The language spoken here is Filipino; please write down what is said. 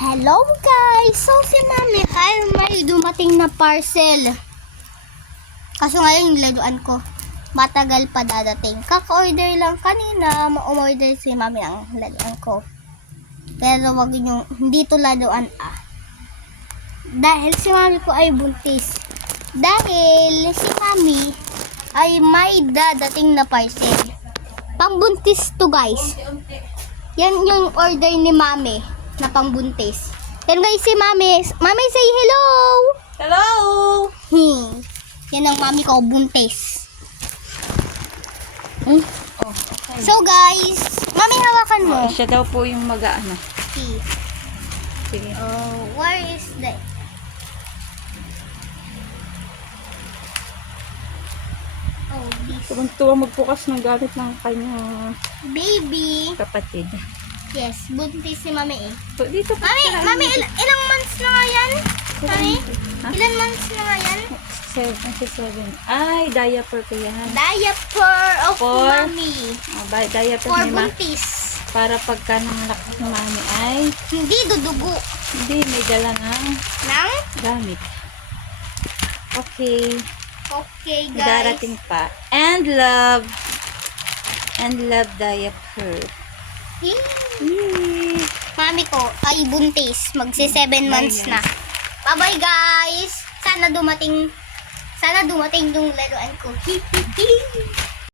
Hello guys! So si Mami ay may dumating na parcel. Kaso ngayon yung laruan ko, matagal pa dadating. Kaka-order lang kanina, ma-order si Mami ang laruan ko. Pero wag yung hindi to laruan Dahil si Mami ko ay buntis. Dahil si Mami ay may dadating na parcel. Pangbuntis to guys. Yan yung order ni Mami na pangbuntis. Yan guys si Mami. Mami say hello! Hello! Yan ang Mami ko buntis. Oh, okay. So guys, Mami hawakan mo. Siya daw po yung mag-ano. See. Sige. Where is the... Oh, this Tuwang-tuwa magbukas ng gamit ng kanyang baby. kapatid. Yes, buntis si Mami eh. So, dito po Mami, siya. Mami, ilang months na nga yan? Mami, Ha? ilan months na nga yan? 7. Ay, diaper ko yan. Diaper of For- Mami. Diaper For ni Ma. buntis. Para pagka nanganak ng mami ay Hindi dudugo. hindi may dala ng Nang? gamit. Okay. Okay guys. Darating pa. And love. And love diaper. Yay! Mami ko ay buntis. Magsi 7 months na. Bye-bye guys. Sana dumating yung laruan ko.